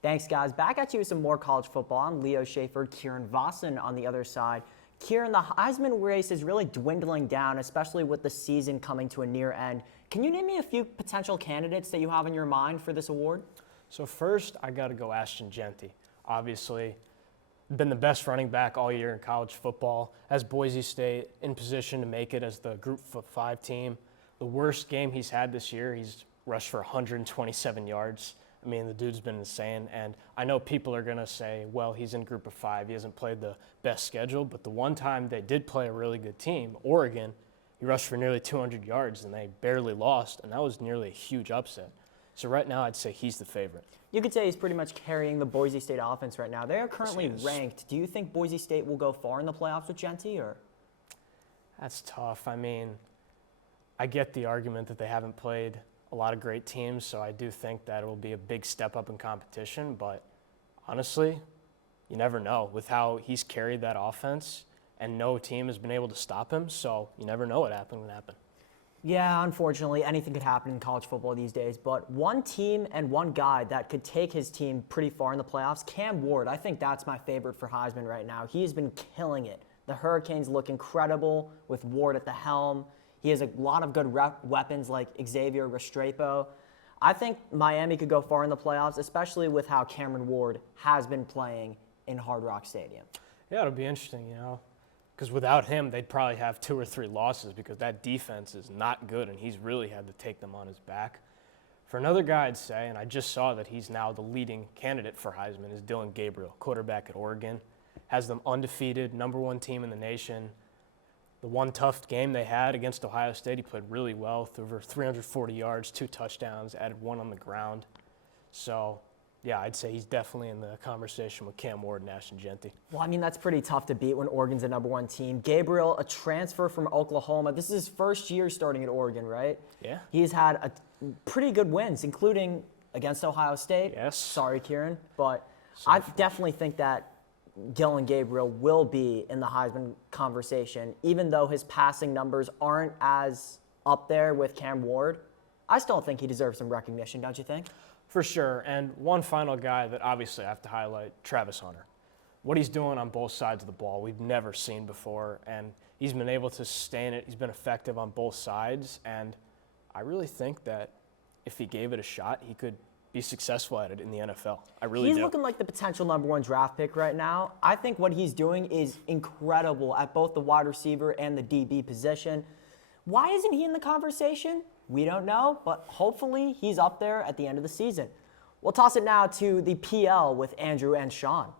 Thanks, guys. Back at you with some more college football. I'm Leo Schaefer, Kiran Vossen on the other side. Kiran, the Heisman race is really dwindling down, especially with the season coming to a near end. Can you name me a few potential candidates that you have in your mind for this award? So first, I got to go Ashton Jeanty. Obviously, been the best running back all year in college football. As Boise State in position to make it as the Group 5 team. The worst game he's had this year, he's rushed for 127 yards. I mean, the dude's been insane, and I know people are going to say, well, he's in Group of 5. He hasn't played the best schedule, but the one time they did play a really good team, Oregon, he rushed for nearly 200 yards, and they barely lost, and that was nearly a huge upset. So right now, I'd say he's the favorite. You could say he's pretty much carrying the Boise State offense right now. They are currently ranked. Do you think Boise State will go far in the playoffs with Jeanty, or? That's tough. I mean, I get the argument that they haven't played a lot of great teams, so I do think that it will be a big step up in competition, but honestly, you never know with how he's carried that offense, and no team has been able to stop him, so you never know what happened can happen. Yeah, unfortunately, anything could happen in college football these days, but one team and one guy that could take his team pretty far in the playoffs, Cam Ward. I think that's my favorite for Heisman right now. He's been killing it. The Hurricanes look incredible with Ward at the helm. He has a lot of good weapons like Xavier Restrepo. I think Miami could go far in the playoffs, especially with how Cameron Ward has been playing in Hard Rock Stadium. Yeah, it'll be interesting, because without him, they'd probably have 2 or 3 losses because that defense is not good, and he's really had to take them on his back. For another guy, I'd say, and I just saw that he's now the leading candidate for Heisman, is Dylan Gabriel, quarterback at Oregon. Has them undefeated, #1 team in the nation. The one tough game they had against Ohio State, he played really well, threw over 340 yards, 2 touchdowns, added 1 on the ground. So, yeah, I'd say he's definitely in the conversation with Cam Ward and Ashton Jeanty. Well, I mean, that's pretty tough to beat when Oregon's the #1 team. Gabriel, a transfer from Oklahoma. This is his first year starting at Oregon, right? Yeah. He's had pretty good wins, including against Ohio State. Yes. Sorry, Kiran. But I definitely think that Dylan Gabriel will be in the Heisman conversation, even though his passing numbers aren't as up there with Cam Ward. I still think he deserves some recognition, don't you think? For sure. And one final guy that obviously I have to highlight, Travis Hunter. What he's doing on both sides of the ball, we've never seen before, and he's been able to sustain it. He's been effective on both sides, and I really think that if he gave it a shot, he could be successful at it in the NFL. I really do. He's looking like the potential #1 draft pick right now. I think what he's doing is incredible at both the wide receiver and the DB position. Why isn't he in the conversation? We don't know, but hopefully he's up there at the end of the season. We'll toss it now to the PL with Andrew and Sean.